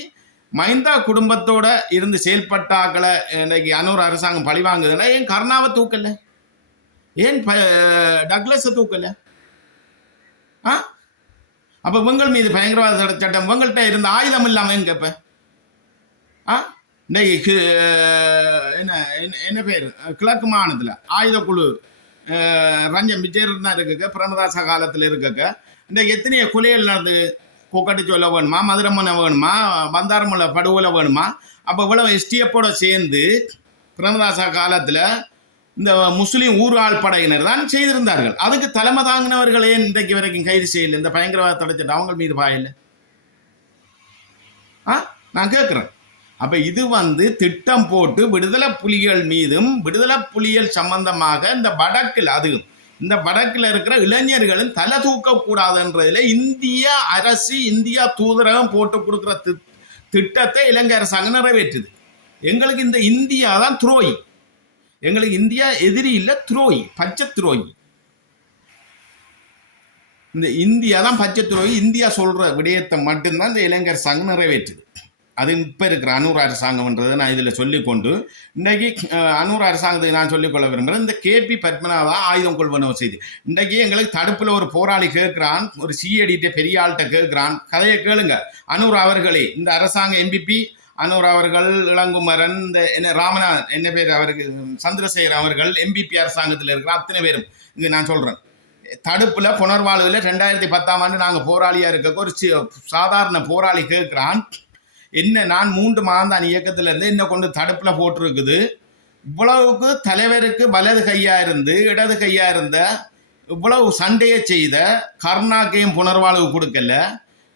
மைந்தா குடும்பத்தோட இருந்து செயல்பட்டாக்களை இன்னைக்கு அனூர் அரசாங்கம் பழி வாங்குதுன்னா ஏன் கருணாவை தூக்கல? ஏன் டக்ளஸை தூக்கல? அப்ப உங்கள் மீது பயங்கரவாத தடை சட்டம் உங்கள்கிட்ட இருந்த ஆயுதம் இல்லாம எங்க இப்ப இன்னைக்கு என்ன பேர் கிழக்கு மாநிலத்துல ஆயுத குழு ரஞ்சன் விஜயரத்னா இருக்க பிரமதாச காலத்துல இருக்க இன்றைக்கு எத்தனையோ கொலைகள் நடந்து கொக்கட்டி சொல்ல வேணுமா, மதுரமனை வேணுமா, பந்தாரமலை படுகொலை வேணுமா? அப்போ இவ்வளவு STFோட சேர்ந்து பிரமதாசா காலத்தில் இந்த முஸ்லீம் ஊர்ஆள் படையினர் தான் செய்திருந்தார்கள். அதுக்கு தலைமை தாங்கினவர்களே இன்றைக்கு வரைக்கும் கைது செய்யலை. இந்த பயங்கரவாத தடை சட்டம் அவங்க மீது பாயல. நான் கேட்குறேன். அப்போ இது திட்டம் போட்டு விடுதலை புலிகள் மீதும் விடுதலை புலிகள் சம்பந்தமாக இந்த வடக்கில் இருக்கிற இளைஞர்களும் தலை தூக்கக்கூடாதுன்றதுல இந்திய அரசு இந்தியா தூதரகம் போட்டு கொடுக்குற திட்டத்தை இலங்கை அரசாங்கம் நிறைவேற்றுது. எங்களுக்கு இந்த இந்தியா தான் துரோகி. எங்களுக்கு இந்தியா எதிரி இல்லை, துரோகி, பச்சை துரோகி. இந்த இந்தியா தான் பச்சை துரோகி. இந்தியா சொல்ற விடயத்தை மட்டும்தான் இந்த இலங்கை அரசாங்கம் நிறைவேற்றுது. அது இப்போ இருக்கிற அனூர் அரசாங்கம்ன்றதை நான் இதில் சொல்லிக்கொண்டு இன்றைக்கு அனூர் அரசாங்கத்துக்கு நான் சொல்லிக்கொள்ள விரும்புகிறேன். இந்த KP பத்மநாபா ஆயுதம் கொள்வனவு செய்து இன்றைக்கு எங்களுக்கு தடுப்பில் ஒரு போராளி கேட்கிறான், ஒரு CID பெரிய ஆள்கிட்ட கேட்கிறான். கதையை கேளுங்க. அனூர் அவர்களே, இந்த அரசாங்க MPP அனூர் அவர்கள், இளங்குமரன், இந்த ராமநாதன் என்ன பேர் அவருக்கு, சந்திரசேகர் அவர்கள் MPP அரசாங்கத்தில் இருக்கிற அத்தனை பேரும் இங்கே நான் சொல்கிறேன். தடுப்பில் புனர்வாழ்வில் 2010 நாங்கள் போராளியாக இருக்க ஒரு சாதாரண போராளி கேட்குறான், என்ன நான் 3 மாதம் இயக்கத்துல இருந்து என்ன கொண்டு தடுப்புல போட்டிருக்குது. இவ்வளவுக்கு தலைவருக்கு வலது கையா இருந்து இடது கையா இருந்த இவ்வளவு சண்டையை செய்த கருணாக்கையும் புனர்வாழ்வு கொடுக்கல.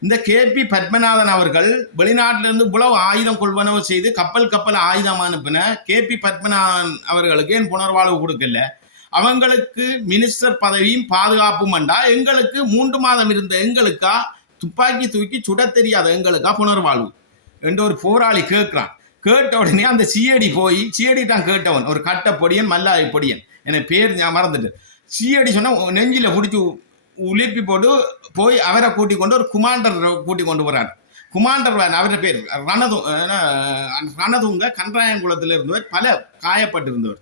இந்த KP பத்மநாதன் அவர்கள் வெளிநாட்டிலிருந்து இவ்வளவு ஆயுதம் கொள்வனவு செய்து கப்பல் ஆயுதம் அனுப்பின KP பத்மநாதன் அவர்களுக்கு ஏன் புனர்வாழ்வு கொடுக்கல? அவங்களுக்கு மினிஸ்டர் பதவியும் பாதுகாப்பும் வேண்டா, எங்களுக்கு 3 மாதம் இருந்த எங்களுக்கா துப்பாக்கி தூக்கி சுட தெரியாத எங்களுக்கா புனர்வாழ்வு என்று ஒரு போராளி கேட்கிறான். கேட்ட உடனே அந்த சிஐடி போய் சிஐடி தான் கேட்டவன், ஒரு கட்ட பொடியன் மல்லாய் பொடியன், எனக்கு பேர் நான் மறந்துட்டு. சிஐடி சொன்னால் நெஞ்சில் பிடிச்சி உலுப்பி போட்டு போய் அவரை கூட்டி கொண்டு ஒரு குமாண்டர் கூட்டி கொண்டு வரார். குமாண்டர் அவர பேர் ரணதுங்க, கன்றாயங்குளத்தில் இருந்தவர், பல காயப்பட்டிருந்தவர்.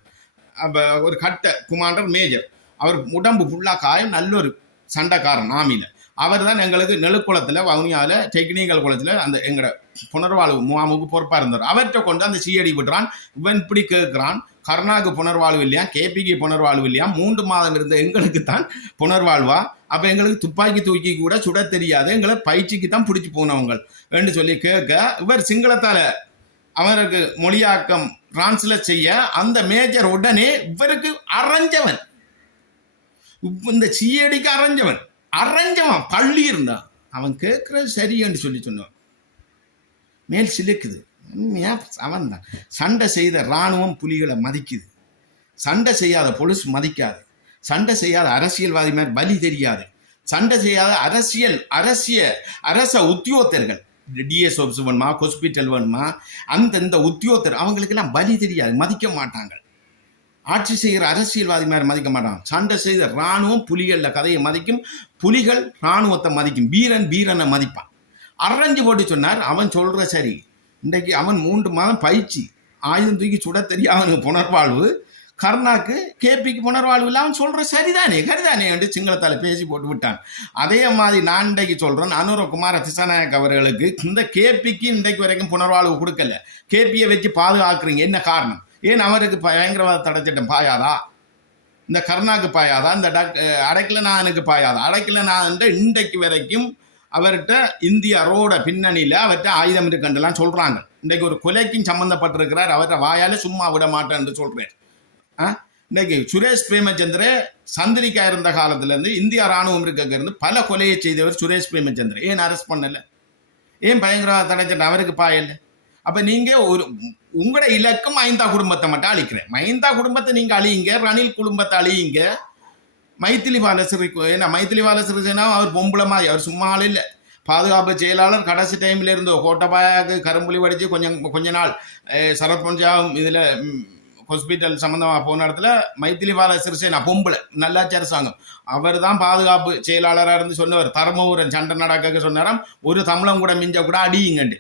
அப்போ ஒரு கட்ட குமாண்டர் மேஜர், அவர் உடம்பு ஃபுல்லாக காயம், நல்ல ஒரு சண்டைக்காரன் ஆமியில். அவர் தான் எங்களுக்கு நெழுக்குளத்தில் வவுனியாவில் டெக்னிக்கல் குளத்தில் அந்த எங்களோட புனர்வாழ்வு முகாமுக்கு பொறுப்பாக இருந்தார். அவர்கிட்ட கொண்டு அந்த சிஐடி விடுறான். இவன் இப்படி கேட்குறான், கருணாக்கு புனர்வாழ்வு இல்லையா, கேபிக்கு புனர்வாழ்வு இல்லையா, 3 மாதம் இருந்த எங்களுக்கு தான் புனர்வாழ்வா, அப்போ எங்களுக்கு துப்பாக்கி தூக்கி கூட சுட தெரியாது, எங்களை பயிற்சிக்கு தான் பிடிச்சி போனவங்க என்று சொல்லி கேட்க, இவர் சிங்களத்தால் அவருக்கு மொழியாக்கம் டிரான்ஸ்லேட் செய்ய அந்த மேஜர் உடனே இவருக்கு அரைஞ்சவன், இந்த சிஐடிக்கு அரைஞ்சவன் பள்ளி இருந்தான். அவன் கேட்கறது சரியன்னு சொல்லி சொன்னான். மேல் சிலுக்குது. அவன் தான் சண்டை செய்த இராணுவம் புலிகளை மதிக்குது, சண்டை செய்யாத போலீஸ் மதிக்காது, சண்டை செய்யாத அரசியல்வாதி மாதிரி பலி தெரியாது, சண்டை செய்யாத அரச உத்தியோகத்தர்கள், டிஎஸ் ஆஃபீஸ் வேணுமா, ஹாஸ்பிட்டல் வேணுமா, அந்த உத்தியோகத்தர் அவங்களுக்கெல்லாம் பலி தெரியாது, மதிக்க மாட்டாங்க. ஆட்சி செய்கிற அரசியல்வாதி மாதிரி மதிக்க மாட்டாங்க. சண்டை செய்த இராணுவம் புலிகளில் கதையை மதிக்கும், புலிகள் இராணுவத்தை மதிக்கும், வீரனை மதிப்பான். அரைஞ்சு போட்டு சொன்னார். அவன் சொல்கிற சரி, இன்றைக்கு அவன் 3 மாதம் பயிற்சி, ஆயுதம் தூக்கி சுட தெரிய அவனுக்கு புனர்வாழ்வு, கருணாக்கு கேபிக்கு புனர்வாழ்வு இல்லை, அவன் சொல்கிற சரிதானே என்று சிங்களத்தால் பேசி போட்டு விட்டான். அதே மாதிரி நான் இன்றைக்கு சொல்கிறேன், அனுரகுமார திசாநாயக் அவர்களுக்கு இந்த கேபிக்கு இன்றைக்கு வரைக்கும் புனர்வாழ்வு கொடுக்கல. கேபியை வச்சு பாதுகாக்கிறீங்க, என்ன காரணம்? ஏன் அவருக்கு பயங்கரவாத தடைச்சட்டம் பாயாதா? இந்த கருணாக்கு பாயாதா? இந்த அடைக்கலநாதனுக்கு பாயாதா? அடைக்கலநாதன் இன்றைக்கு வரைக்கும் அவர்கிட்ட இந்திய ரோட பின்னணியில் அவர்கிட்ட ஆயுதம் இருக்குன்றலாம் சொல்கிறாங்க. இன்றைக்கு ஒரு கொலைக்கும் சம்மந்தப்பட்டிருக்கிறார், அவர்கிட்ட வாயால் சும்மா விட மாட்டேன் என்று சொல்கிறார். இன்றைக்கு சுரேஷ் பிரேமச்சந்திர சந்திரிக்கா இருந்த காலத்திலேருந்து இந்தியா ராணுவம் இருந்து பல கொலையை செய்தவர் சுரேஷ் பிரேமச்சந்திர. ஏன் அரெஸ்ட் பண்ணலை? ஏன் பயங்கரவாத தடைச்சட்டம் அவருக்கு பாயலை? அப்போ நீங்கள் உங்களோட இலக்கம் மைந்தா குடும்பத்தை மட்டும் அழிக்கிறேன். மைந்தா குடும்பத்தை நீங்கள் அழியுங்க, ரணில் குடும்பத்தை அழியுங்க, மைத்திலிபால சிறிசேனா அவர் பொம்பளை மாதிரி, அவர் சும்மா ஆள் இல்லை. பாதுகாப்பு செயலாளர் கடைசி டைமில் இருந்தோ கோட்டபாயாவுக்கு கரும்புலி வடித்து கொஞ்ச நாள் சரத் பஞ்சாபம் இதில் ஹாஸ்பிட்டல் சம்மந்தமாக போன இடத்துல மைத்திலிபால சிறிசேனா பொம்பளை, நல்லாட்சி அரசாங்கம், அவர் தான் பாதுகாப்பு செயலாளராக இருந்து சொன்னவர். தர்மபுரம் சண்டை நடக்க சொன்னாராம், ஒரு தமிழம் கூட மிஞ்ச கூட அடியுங்கண்டு.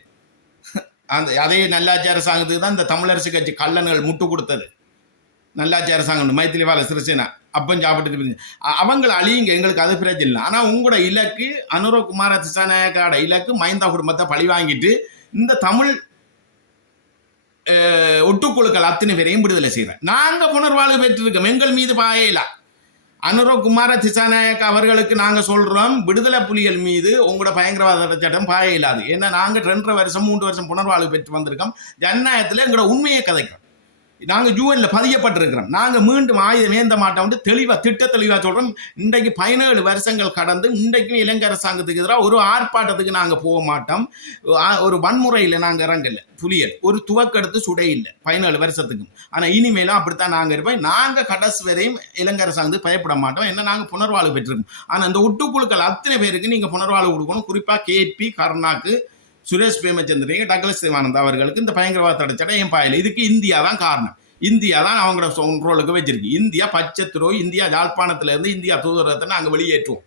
அதே நல்லாட்சி அரசாங்கத்துக்கு தான் இந்த தமிழரசு கட்சி கள்ளன்கள் முட்டு கொடுத்தது. நல்லாட்சி அரசாங்கம் மைத்திலிபால சிறிசேனா அப்பம் சாப்பிட்டு அவங்களை அழியுங்க, எங்களுக்கு அது பிரச்சனை இல்லை. ஆனால் உங்களோட இலக்கு அனுரகுமார திசாநாயக்கோட இலக்கு மைந்தா குடும்பத்தை பழி வாங்கிட்டு இந்த தமிழ் ஒட்டுக்குழுக்கள் அத்தனை பேரையும் விடுதலை செய்கிறேன். நாங்கள் புனர்வாழ்வு பெற்றிருக்கோம், எங்கள் மீது பாயலா. அனுரகுமார திசாநாயக் அவர்களுக்கு நாங்கள் சொல்கிறோம், விடுதலை புலிகள் மீது உங்களோட பயங்கரவாத சட்டம் பாய இல்லாது. ஏன்னா நாங்கள் 2.5 வருஷம் 3 வருஷம் புனர்வாழ்வு பெற்று வந்திருக்கோம். ஜனநாயகத்தில் எங்களோட உண்மையை கதைக்கிறோம். நாங்கள் யூஎன்ல பதியப்பட்டிருக்கிறோம். நாங்கள் மீண்டும் ஆயுதம் ஏந்த மாட்டோம் தெளிவாக சொல்கிறோம். இன்றைக்கு 17 வருஷங்கள் கடந்து இன்றைக்கும் இலங்கை அரசாங்கத்துக்கு எதிராக ஒரு ஆர்ப்பாட்டத்துக்கு நாங்கள் போக மாட்டோம். ஒரு வன்முறையில் நாங்கள் இறங்கல. புலிகள் ஒரு துவக்கெடுத்து சுடை இல்லை 17 வருஷத்துக்கும். ஆனால் இனிமேலும் அப்படித்தான் நாங்கள் இருப்போம். நாங்கள் கடைசி வரையும் இலங்கை அரசாங்கத்துக்கு பயப்பட மாட்டோம். என்ன நாங்கள் புனர்வாழ்வு பெற்றிருக்கோம். ஆனால் இந்த ஒட்டுக்குழுக்கள் அத்தனை பேருக்கு நீங்கள் புனர்வாழ்வு கொடுக்கணும். குறிப்பாக கேபி, கருணாக்கு, சுரேஷ் பிரேமச்சந்திரன், டக்ளஸ் தேவானந்த் அவர்களுக்கு இந்த பயங்கரவாத தடைச்சட்டம் ஏன் பாயல? இதுக்கு இந்தியா தான் காரணம். இந்தியா தான் அவங்களோட ரோலுக்கு வச்சிருக்கு. இந்தியா பச்சை துரோகி. இந்தியா யாழ்ப்பாணத்திலிருந்து இந்தியா தூதரகத்தை நாங்கள் வெளியேற்றுவோம்.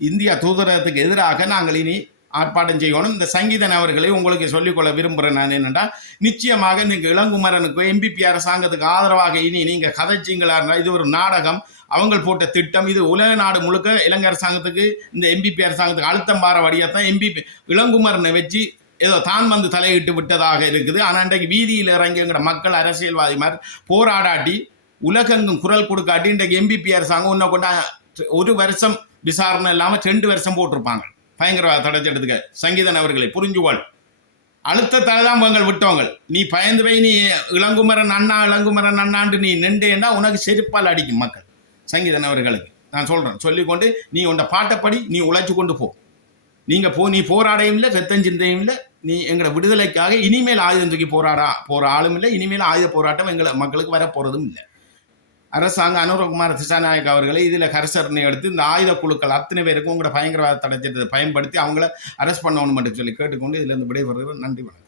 இந்தியா தூதரகத்துக்கு எதிராக நாங்கள் இனி ஆர்ப்பாட்டம் செய்யணும். இந்த சங்கீதன் அவர்களை உங்களுக்கு சொல்லிக்கொள்ள விரும்புகிறேன். நான் என்னென்னா, நிச்சயமாக நீங்கள் இளங்குமரனுக்கு எம்பிபி அரசாங்கத்துக்கு ஆதரவாக இனி நீங்கள் கதைச்சிங்களா இருந்தால் இது ஒரு நாடகம், அவங்க போட்ட திட்டம். இது உலக நாடு முழுக்க இலங்கை அரசாங்கத்துக்கு இந்த எம்பிபி அரசாங்கத்துக்கு அழுத்தம் பார வழியாத்தான் எம்பிபி இளங்குமரனை வச்சு ஏதோ தான் வந்து தலையிட்டு விட்டதாக இருக்குது. ஆனால் இன்றைக்கு வீதியில் இறங்கிங்கிற மக்கள் அரசியல்வாதி மாதிரி போராடாட்டி உலகெங்கும் குரல் கொடுக்காட்டி இன்றைக்கு எம்பிபி அரசாங்கம் இன்னும் கொண்டா 1 வருஷம் விசாரணை இல்லாமல் 2 வருஷம் போட்டிருப்பாங்க பயங்கரவாத தடைச்சட்டத்துக்கு. சங்கீதன் அவர்களை புரிஞ்சுவாள். அழுத்தத்தால் தான் உங்கள் விட்டவங்க. நீ பயந்து போய் நீ இளங்குமரன் அண்ணாண்டு நீ நின்றேன்னா உனக்கு செருப்பால் அடிக்கும் மக்கள். சங்கீதன் அவர்களுக்கு நான் சொல்கிறேன், சொல்லிக்கொண்டு நீ உன்னை பாட்டப்படி நீ உழைச்சி கொண்டு போ. நீங்கள் நீ போராடையும் இல்லை, ரத்தஞ்சிந்தையும் இல்லை. நீ எங்களை விடுதலைக்காக இனிமேல் ஆயுதம் தூக்கி போகிற ஆளும் இல்லை. இனிமேல் ஆயுத போராட்டம் எங்களை மக்களுக்கு வரப்போகிறதும் இல்லை. அரசாங்கம் அனுரகுமார திசாநாயக் அவர்களை இதில் கரிசரணை எடுத்து இந்த ஆயுத குழுக்கள் அத்தனை பேருக்கும் உங்களோட பயங்கரவாத தடைச்சட்டத்தை பயன்படுத்தி அவங்கள அரெஸ்ட் பண்ணணும் மட்டும் சொல்லி கேட்டுக்கொண்டு இதிலிருந்து விடைபெறுகிறேன். நன்றி, வணக்கம்.